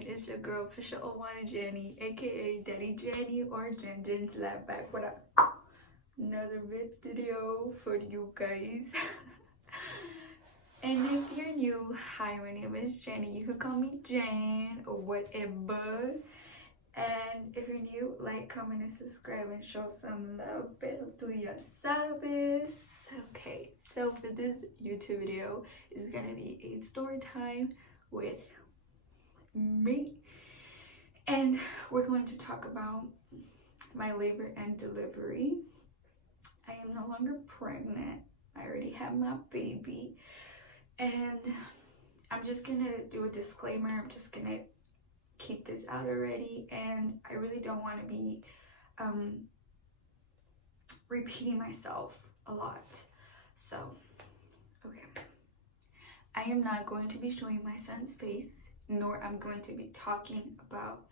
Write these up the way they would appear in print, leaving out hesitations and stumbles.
again, it's your girl, Official Unwanted Jenny, aka Daddy Jenny or Jen's Laugh Back. What up? Another video for you guys. And if you're new, hi, my name is Jenny. You could call me Jen or whatever. And if you're new, like, comment, and subscribe and show some love. Pero tú ya sabes. Okay, so for this YouTube video, it's gonna be a story time with me, and we're going to talk about my labor and delivery. I am no longer pregnant. I already have my baby, and I'm just gonna do a disclaimer. I'm just gonna keep this out already, and I really don't want to be repeating myself a lot. So okay, I am not going to be showing my son's face, nor I'm going to be talking about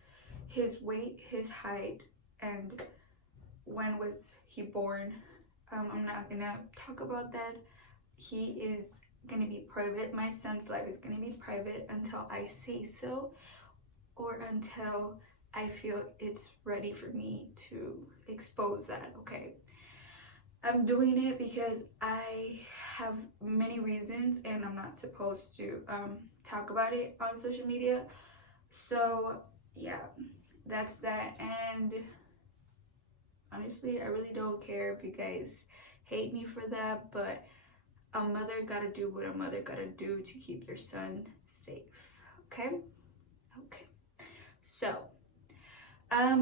his weight, his height, and when was he born. I'm not gonna talk about that. He is gonna be private. My son's life is gonna be private until I say so, or until I feel it's ready for me to expose that. Okay, I'm doing it because I have many reasons, and I'm not supposed to talk about it on social media. So yeah, that's that. And honestly, I really don't care if you guys hate me for that, but a mother gotta do what a mother gotta do to keep their son safe. Okay. So I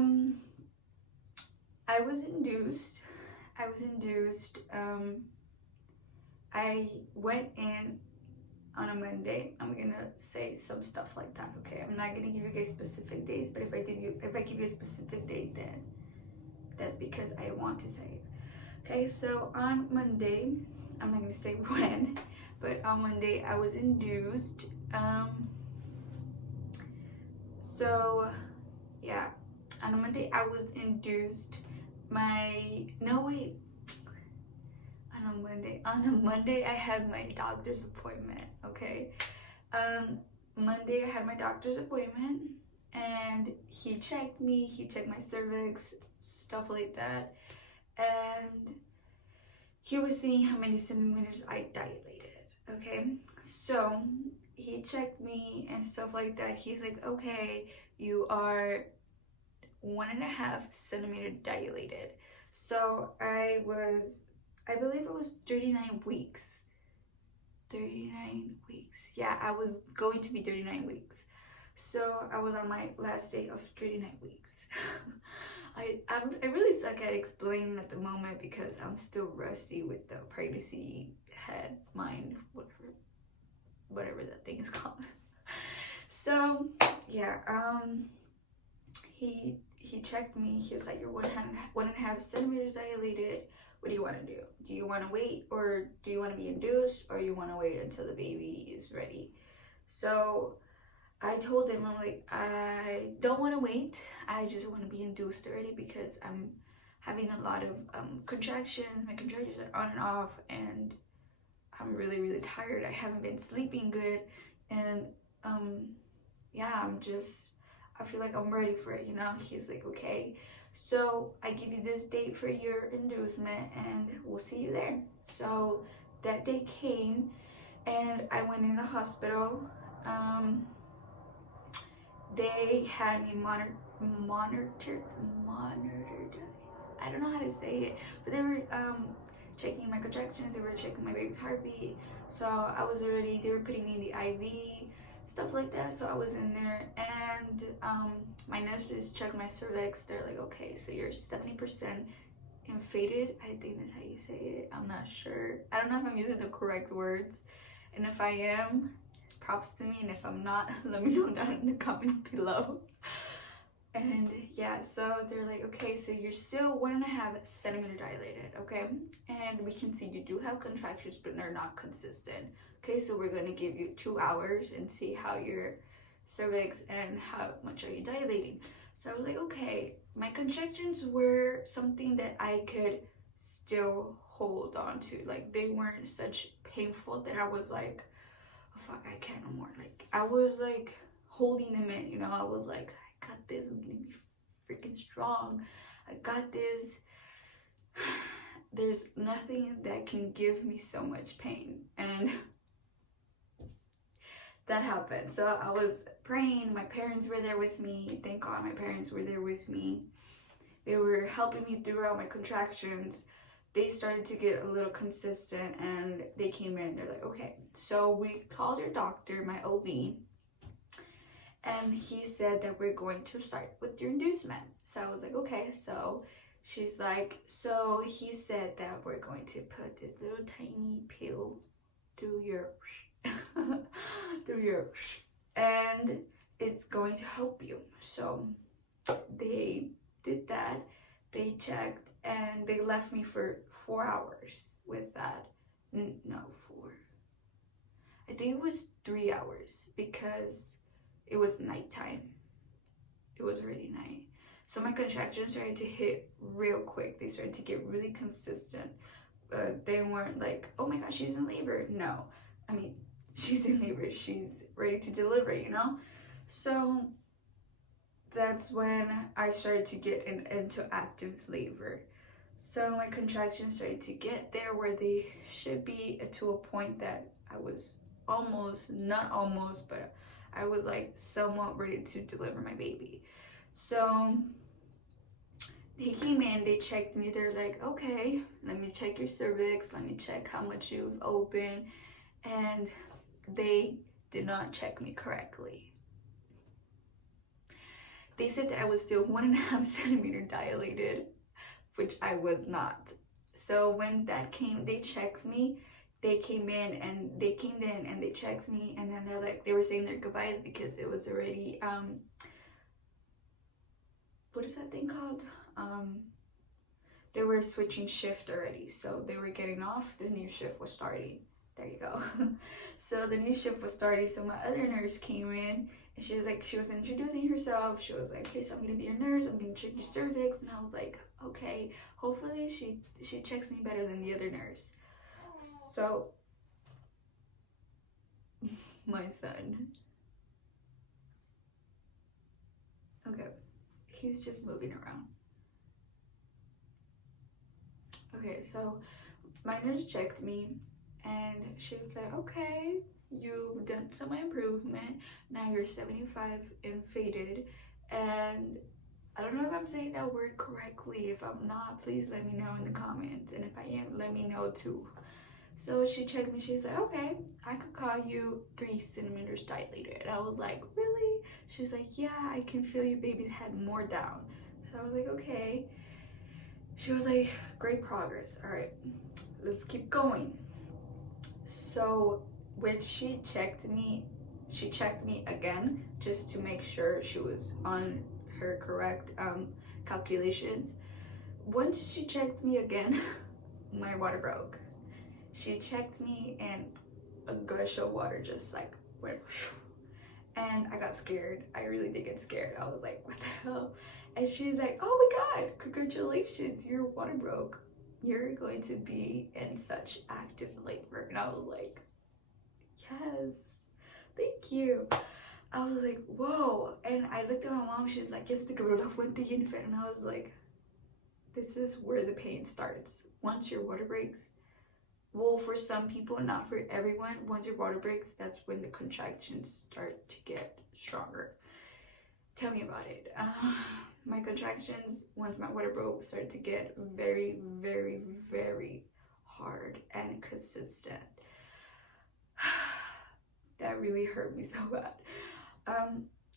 was induced. I went in on a Monday. I'm gonna say some stuff like that. Okay, I'm not gonna give you guys specific days, but if I give you a specific date, then that's because I want to say it. Okay, so on Monday, I'm not gonna say when, but on Monday I was induced. So yeah, on a Monday I was induced. On a Monday I had my doctor's appointment. Okay, Monday I had my doctor's appointment, and he checked me. He checked my cervix, stuff like that, and he was seeing how many centimeters I dilated. Okay, so he checked me and stuff like that. He's like, okay, you are 1.5 centimeter dilated. So I believe it was 39 weeks. 39 weeks. Yeah, I was going to be 39 weeks. So I was on my last day of 39 weeks. I really suck at explaining at the moment because I'm still rusty with the pregnancy head, mind, whatever that thing is called. So yeah, he checked me. He was like, you're 1.5 centimeters dilated. What do you want to do? Do you want to wait, or do you want to be induced, or you want to wait until the baby is ready? So I told him, I'm like, I don't want to wait. I just want to be induced already because I'm having a lot of contractions. My contractions are on and off, and I'm really, really tired. I haven't been sleeping good, and yeah, I feel like I'm ready for it, you know? He's like, okay, so I give you this date for your inducement, and we'll see you there. So that day came, and I went in the hospital. They had me monitored. I don't know how to say it, but they were checking my contractions. They were checking my baby's heartbeat. So they were putting me in the IV, stuff like that. So I was in there, and my nurses checked my cervix. They're like, okay, so you're 70% inflated. I think that's how you say it. I'm not sure. I don't know if I'm using the correct words, and if I am, props to me, and if I'm not, let me know down in the comments below. And yeah, so they're like, okay, so you're still 1.5 centimeter dilated, okay, and we can see you do have contractions, but they're not consistent. Okay, so we're going to give you 2 hours and see how your cervix and how much are you dilating. So I was like, okay, my contractions were something that I could still hold on to. Like, they weren't such painful that I was like, oh, fuck, I can't no more. Like, I was like holding them in, you know. I was like, I got this, I'm gonna be freaking strong, I got this. There's nothing that can give me so much pain. And that happened. So I was praying, my parents were there with me. Thank God my parents were there with me. They were helping me throughout my contractions. They started to get a little consistent, and they came in, they're like, okay. So we called your doctor, my OB, and he said that we're going to start with your inducement. So I was like, okay. So she's like, so he said that we're going to put this little tiny pill through your and it's going to help you. So they did that, they checked, and they left me for 4 hours with that. No, 4, I think it was 3 hours, because it was nighttime. It was already night. So my contractions started to hit real quick. They started to get really consistent. They weren't like, oh my gosh, she's in labor. No, I mean, she's in labor, she's ready to deliver, you know. So that's when I started to get into active labor. So my contractions started to get there where they should be, to a point that I was almost, not almost, but I was like somewhat ready to deliver my baby. So they came in, they checked me, they're like, okay, let me check your cervix, let me check how much you've opened. And they did not check me correctly. They said that I was still 1.5 centimeter dilated, which I was not. So when that came, they checked me. They came in and they checked me, and then they're like, they were saying their goodbyes because it was already what is that thing called? They were switching shift already, so they were getting off, the new shift was starting. There you go. So the new shift was starting, so my other nurse came in, and she was like, she was introducing herself. She was like, okay, so I'm gonna be your nurse, I'm gonna check your cervix. And I was like, okay, hopefully she checks me better than the other nurse. So my son, okay, he's just moving around. Okay, so my nurse checked me, and she was like, okay, you've done some improvement. Now you're 75 and faded. And I don't know if I'm saying that word correctly. If I'm not, please let me know in the comments. And if I am, let me know too. So she checked me. She's like, okay, I could call you 3 centimeters dilated. I was like, really? She's like, yeah, I can feel your baby's head more down. So I was like, okay. She was like, great progress. All right, let's keep going. So when she checked me again, just to make sure she was on her correct calculations. Once she checked me again, my water broke. She checked me, and a gush of water just like went, and I got scared. I really did get scared. I was like, what the hell? And she's like, oh my God, congratulations, your water broke. You're going to be in such active labor. And I was like, yes, thank you. I was like, whoa. And I looked at my mom, she's like, yes, te quebró la fuente y infant. And I was like, this is where the pain starts. Once your water breaks, well, for some people, not for everyone, once your water breaks, that's when the contractions start to get stronger. Tell me about it. My contractions, once my water broke, started to get very, very, very hard and consistent. That really hurt me so bad.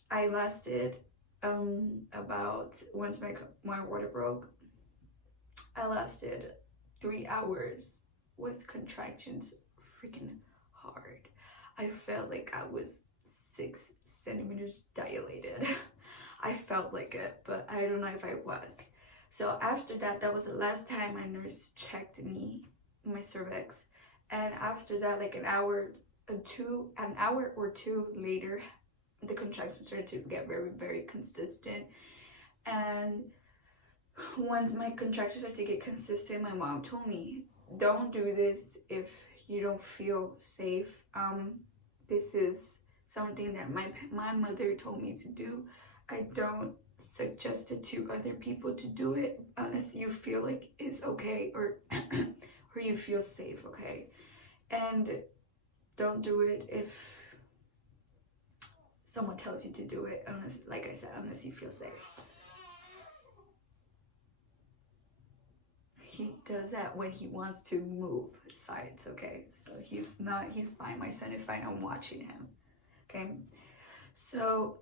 I lasted about, once my water broke, I lasted 3 hours with contractions freaking hard. I felt like I was 6 centimeters dilated. I felt like it, but I don't know if I was. So after that, that was the last time my nurse checked me, my cervix. And after that, like an hour or two later, the contractions started to get very, very consistent. And once my contractions started to get consistent, my mom told me, don't do this if you don't feel safe. This is something that my mother told me to do. I don't suggest it to other people to do it unless you feel like it's okay, or or you feel safe, okay? And don't do it if someone tells you to do it, unless, like I said, unless you feel safe. He does that when he wants to move sides, okay? So he's fine. My son is fine. I'm watching him, okay? So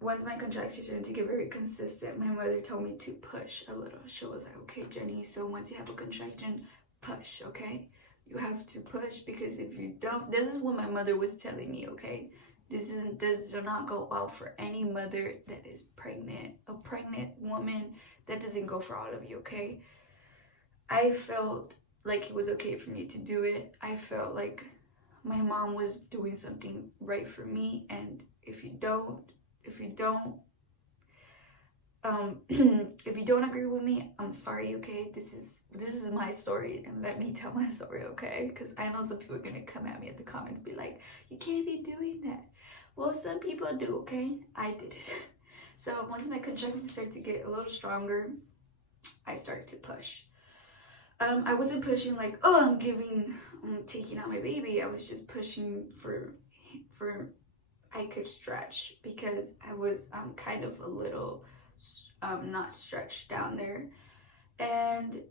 once my contractions started to get very consistent, my mother told me to push a little. She was like, okay, Jenny, so once you have a contraction, push, okay? You have to push, because if you don't, this is what my mother was telling me, okay? This does not go out for any mother that is pregnant. A pregnant woman, that doesn't go for all of you, okay? I felt like it was okay for me to do it. I felt like my mom was doing something right for me, and if you don't if you don't agree with me, I'm sorry, okay? This is my story, and let me tell my story, okay? Because I know some people are gonna come at me at the comments, be like, you can't be doing that. Well, some people do, okay? I did it. So once my contractions started to get a little stronger, I started to push. I wasn't pushing like, oh, I'm taking out my baby. I was just pushing for I could stretch, because I was kind of a little not stretched down there. And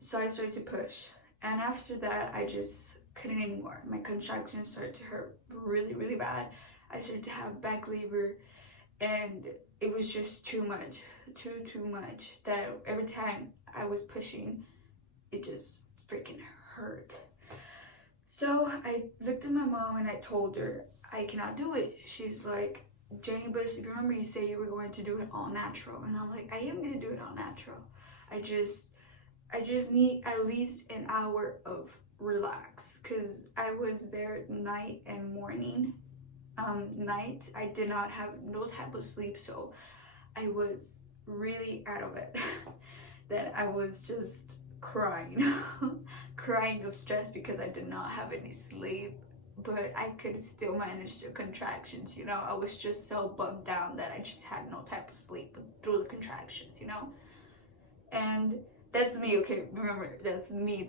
so I started to push, and after that I just couldn't anymore. My contractions started to hurt really, really bad. I started to have back labor, and it was just too much, too much, that every time I was pushing, it just freaking hurt. So I looked at my mom and I told her, I cannot do it. She's like, Jenny, but if you remember, you said you were going to do it all natural. And I'm like, I am going to do it all natural. I just need at least an hour of relax, because I was there night and morning. Night, I did not have no type of sleep, so I was really out of it. That I was just crying crying of stress, because I did not have any sleep, but I could still manage the contractions, you know. I was just so bummed down that I just had no type of sleep through the contractions, you know. And that's me, okay? Remember, that's me,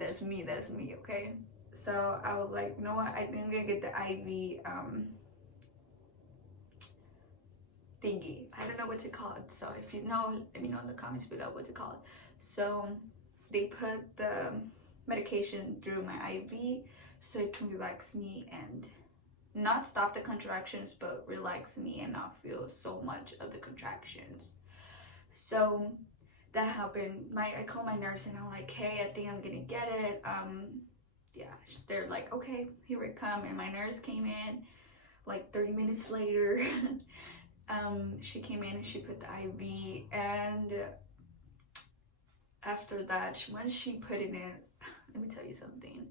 okay? So I was like, you know what, I think I'm gonna get the IV thingy. I don't know what to call it, so if you know, let me know in the comments below what to call it. So they put the medication through my IV so it can relax me and not stop the contractions, but relax me and not feel so much of the contractions. So that happened. I called my nurse and I'm like, hey, I think I'm gonna get it. Yeah, they're like, okay, here it come. And my nurse came in like 30 minutes later. She came in and she put the IV, and after that, once she put it in, let me tell you something,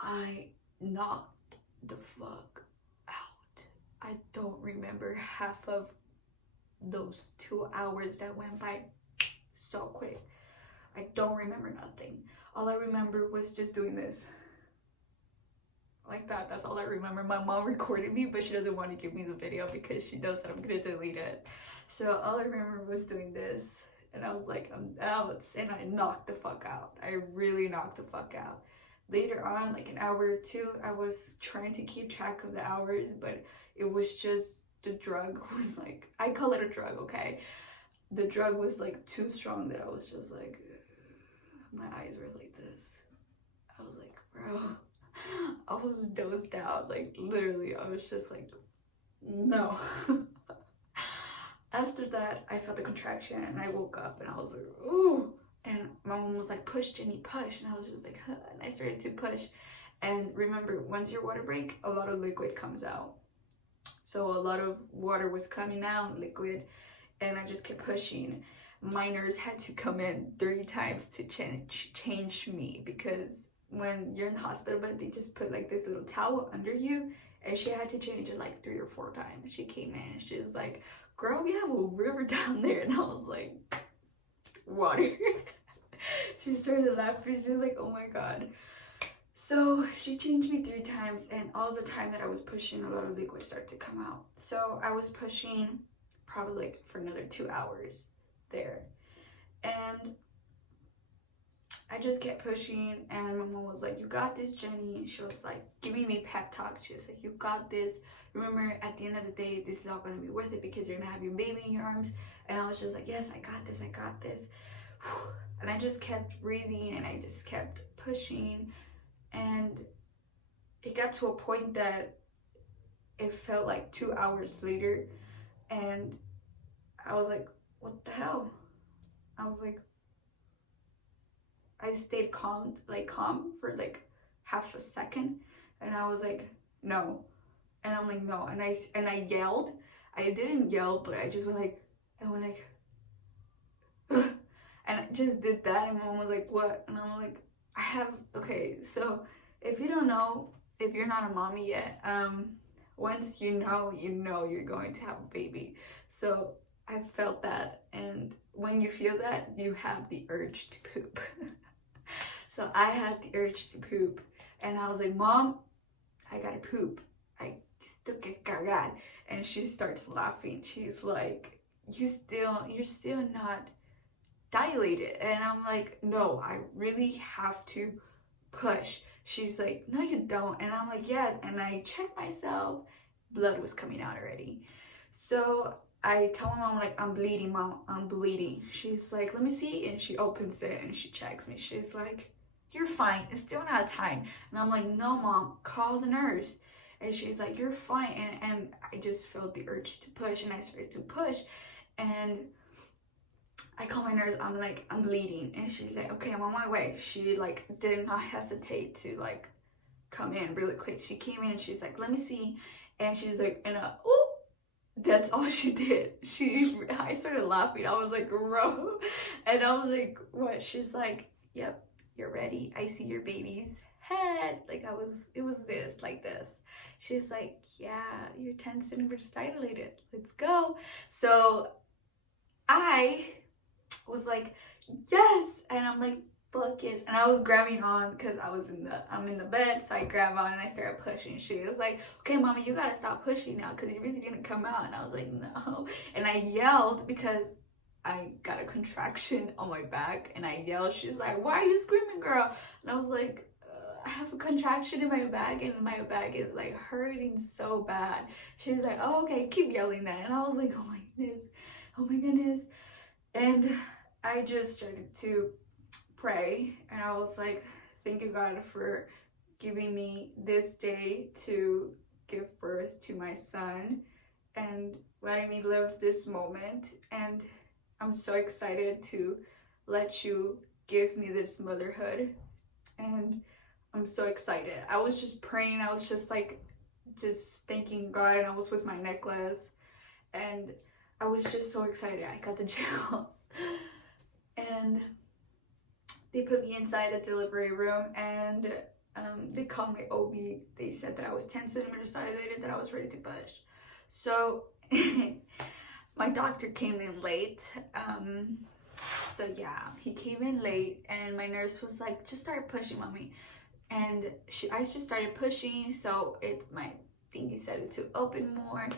I knocked the fuck out. I don't remember half of those 2 hours that went by so quick. I don't remember nothing. All I remember was just doing this like that. That's all I remember. My mom recorded me, but she doesn't want to give me the video because she knows that I'm gonna delete it. So all I remember was doing this, and I was like, I'm out, and I knocked the fuck out. I really knocked the fuck out. Later on, like an hour or two, I was trying to keep track of the hours, but it was just, the drug was like, I call it a drug, okay? The drug was like too strong that I was just like, my eyes were like this. I was like, bro, I was dozed out, like literally. I was just like, no. After that, I felt the contraction and I woke up and I was like, ooh. And my mom was like, push, Jenny, push. And I was just like, huh. And I started to push. And remember, once your water break, a lot of liquid comes out. So a lot of water was coming out, liquid. And I just kept pushing. My nurse had to come in 3 times to change me, because when you're in the hospital bed, they just put like this little towel under you, and she had to change it like 3 or 4 times. She came in and she was like, girl, we have a river down there. And I was like, water. She started laughing. She was like, oh my god. So she changed me 3 times, and all the time that I was pushing, a lot of liquid started to come out. So I was pushing probably like for another 2 hours there, and I just kept pushing, and my mom was like, "You got this, Jenny." She was like giving me pep talk. She was like, "You got this. Remember, at the end of the day, this is all gonna be worth it because you're gonna have your baby in your arms." And I was just like, "Yes, I got this. I got this." And I just kept breathing, and I just kept pushing, and it got to a point that it felt like 2 hours later, and I was like, "What the hell?" I was like, I stayed calm for like half a second, and I was like, "No," and I'm like, "No," and I yelled. I didn't yell, but I just went like, I went like, ugh. And I just did that, and my mom was like, "What?" And I'm like, okay, so if you don't know, if you're not a mommy yet, once you know you're going to have a baby. So I felt that, and when you feel that, you have the urge to poop. So I had the urge to poop, and I was like, "Mom, I gotta poop. I still get cagad." And she starts laughing. She's like, you're still not dilated." And I'm like, "No, I really have to push." She's like, "No, you don't." And I'm like, "Yes." And I checked myself. Blood was coming out already. So I tell my mom, like, "I'm bleeding, Mom. I'm bleeding." She's like, "Let me see." And she opens it and she checks me. She's like, "You're fine. It's still not time." And I'm like, "No, Mom, call the nurse." And she's like, "You're fine." And I just felt the urge to push, and I started to push. And I call my nurse. I'm like, "I'm bleeding." And she's like, "Okay, I'm on my way." She like did not hesitate to like come in really quick. She came in. She's like, "Let me see." And she's like, oh, that's all she did. I started laughing. I was like, "Bro," and I was like, "What?" She's like, "Yep, you're ready. I see your baby's head." Like it was this, like this. She's like, "Yeah, you're 10 centimeters dilated. Let's go." So I was like, "Yes," and I'm like, "Fuck yes." And I was grabbing on because I'm in the bed, so I grab on and I started pushing. She was like, "Okay, Mama, you gotta stop pushing now because your baby's gonna come out." And I was like, "No." And I yelled because I got a contraction on my back, and I yelled. She's like, "Why are you screaming, girl?" And I was like, "I have a contraction in my back, and my back is like hurting so bad." She's like, "Oh, okay, keep yelling that." And I was like, "Oh my goodness, oh my goodness." And I just started to pray, and I was like, "Thank you, God, for giving me this day to give birth to my son and letting me live this moment. And I'm so excited to let you give me this motherhood." And I'm so excited. I was just praying. I was just like, just thanking God, and I was with my necklace, and I was just so excited. I got the chills. And they put me inside the delivery room, and they called me OB. They said that I was 10 centimeters dilated, that I was ready to push. So my doctor came in late. So yeah, he came in late, and my nurse was like, "Just start pushing, Mommy." And I just started pushing, so my thingy started to open more.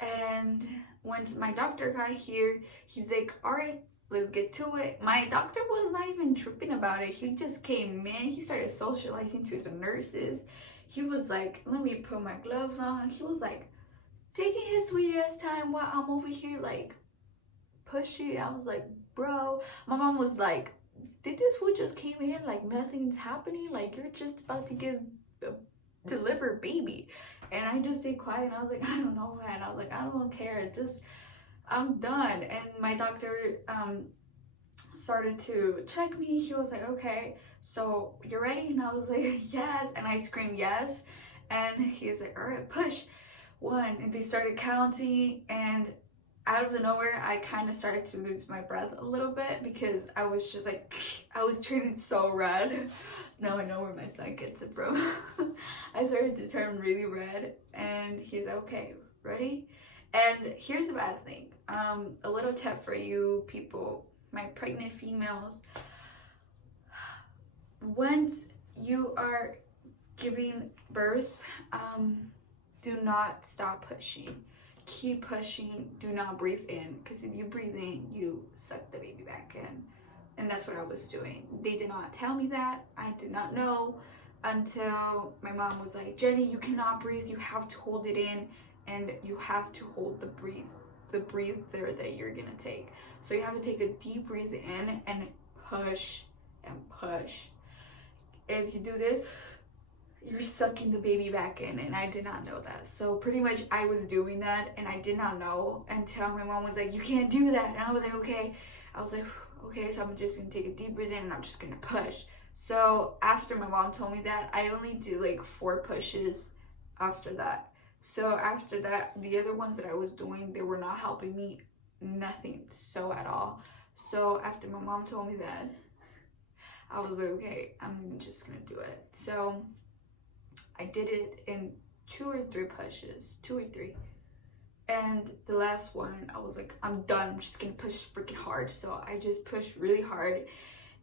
And once my doctor got here, he's like, "All right, let's get to it." My doctor was not even tripping about it. He just came in. He started socializing to the nurses. He was like, "Let me put my gloves on." He was like taking his sweet ass time while I'm over here like pushing. I was like, "Bro." My mom was like, "Did this fool just came in like nothing's happening? Like you're just about to deliver baby." And I just stayed quiet, and I was like, "I don't know, man." I was like, "I don't care. Just I'm done." And my doctor started to check me. He was like, "Okay, so you're ready?" And I was like, "Yes." And I screamed yes. And he was like, "All right, push." One. And they started counting, and out of the nowhere, I kind of started to lose my breath a little bit because I was just like, I was turning so red. Now I know where my son gets it from. I started to turn really red, and he's like, "Okay, ready?" And here's the bad thing. A little tip for you people, my pregnant females. Once you are giving birth, do not stop pushing. Keep pushing. Do not breathe in, because if you breathe in, you suck the baby back in. And that's what I was doing. They did not tell me that. I did not know until my mom was like, Jenny, you cannot breathe. You have to hold it in, and you have to hold the breather that you're gonna take. So you have to take a deep breath in and push and push. If you do this, you're sucking the baby back in, and I did not know that. So pretty much I was doing that, and I did not know until my mom was like, you can't do that. And I was like, okay. I was like, okay, so I'm just gonna take a deep breath in and I'm just gonna push. So after my mom told me that, I only did like 4 pushes after that. So after that, the other ones that I was doing, they were not helping me, nothing, so at all. So after my mom told me that, I was like, okay, I'm just gonna do it. So I did it in 2 or 3 pushes, 2 or 3. And the last one, I was like, I'm done. I'm just gonna push freaking hard. So I just pushed really hard.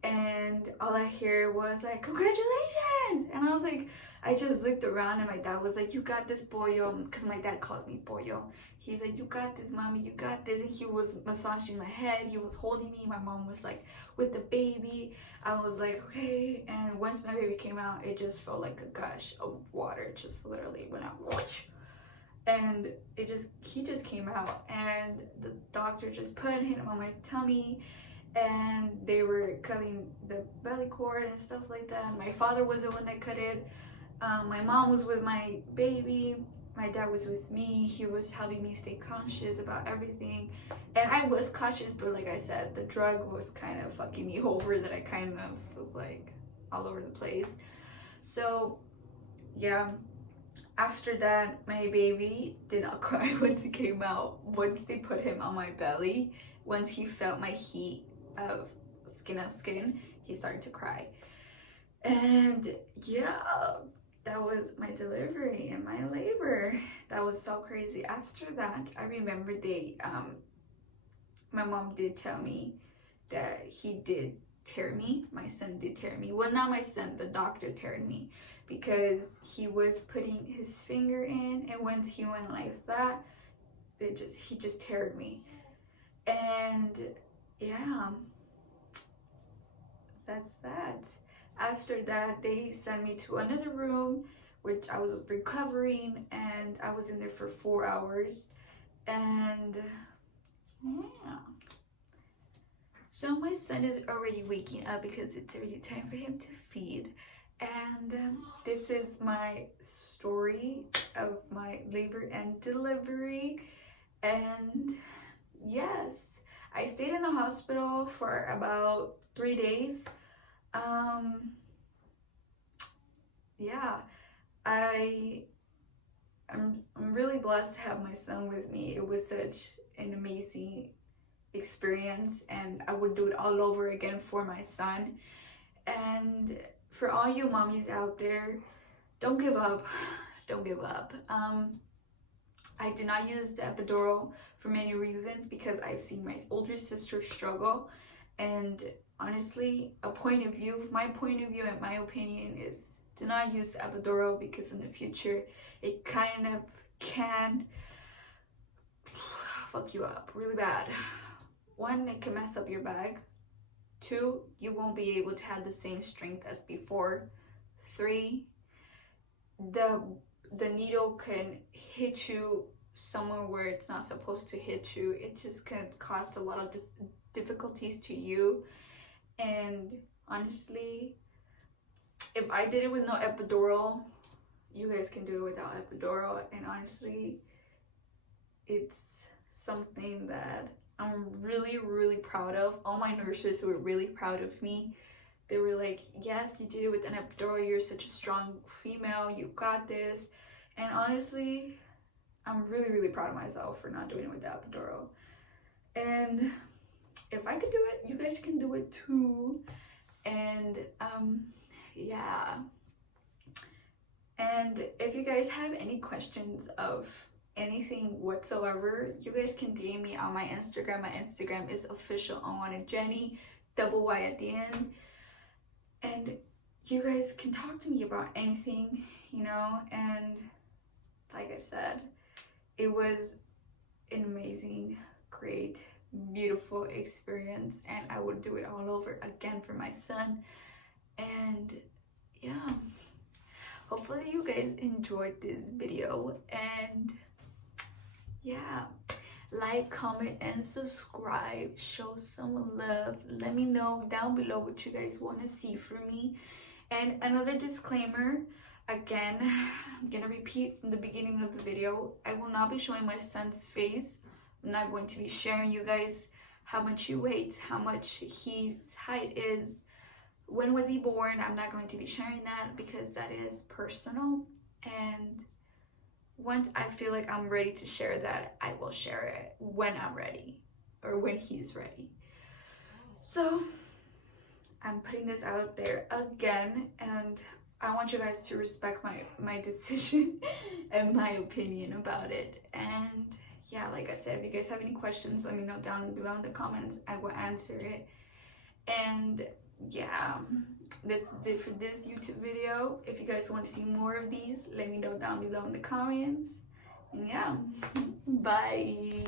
And all I hear was like, congratulations. And I was like, I just looked around, and my dad was like, you got this, boyo. Because my dad called me boyo. He's like, you got this, mommy, you got this. And he was massaging my head. He was holding me. My mom was like, with the baby. I was like, okay. And once my baby came out, it just felt like a gush of water. It just literally went out. Whoosh. And he just came out, and the doctor just put him on my tummy, and they were cutting the belly cord and stuff like that. My father was the one that cut it. My mom was with my baby. My dad was with me. He was helping me stay conscious about everything. And I was conscious, but like I said, the drug was kind of fucking me over, that I kind of was like all over the place. So yeah, after that, my baby did not cry once he came out. Once they put him on my belly, once he felt my heat of skin on skin, he started to cry. And yeah, that was my delivery and my labor. That was so crazy. After that, I remember my mom did tell me that he did tear me. My son did tear me. Well, not my son, the doctor teared me, because he was putting his finger in, and once he went like that, he just teared me. And yeah, that's that. After that, they sent me to another room, which I was recovering, and I was in there for 4 hours. And yeah, so my son is already waking up because it's already time for him to feed. And this is my story of my labor and delivery. And yes, I stayed in the hospital for about 3 days. Yeah, I'm really blessed to have my son with me. It was such an amazing experience, and I would do it all over again for my son. And for all you mommies out there, don't give up. Don't give up. I did not use the epidural for many reasons, because I've seen my older sister struggle. And honestly, my point of view and my opinion is, do not use the epidural, because in the future it kind of can fuck you up really bad. 1, it can mess up your bag. 2, you won't be able to have the same strength as before. 3, the needle can hit you somewhere where it's not supposed to hit you. It just can cause a lot of difficulties to you. And honestly, if I did it with no epidural, you guys can do it without epidural. And honestly, it's something that I'm really, really proud of. All my nurses were really proud of me. They were like, yes, you did it with an epidural. You're such a strong female. You got this. And honestly, I'm really, really proud of myself for not doing it with the epidural. And if I could do it, you guys can do it too. And yeah. And if you guys have any questions of anything whatsoever, you guys can DM me on my Instagram. My Instagram is officialunwantedjenny, double Y at the end. And you guys can talk to me about anything, you know. And like I said, it was an amazing, great, beautiful experience, and I would do it all over again for my son. And yeah, hopefully you guys enjoyed this video, and yeah, like, comment, and subscribe. Show some love. Let me know down below what you guys want to see from me. And another disclaimer, again, I'm gonna repeat from the beginning of the video, I will not be showing my son's face. I'm not going to be sharing you guys how much he weighs, how much his height is, when was he born. I'm not going to be sharing that because that is personal, and once I feel like I'm ready to share that, I will share it when I'm ready, or when he's ready. So I'm putting this out there again, and I want you guys to respect my decision and my opinion about it. And yeah, like I said, if you guys have any questions, let me know down below in the comments. I will answer it. And yeah, this is it for this YouTube video. If you guys want to see more of these, let me know down below in the comments. And yeah, bye.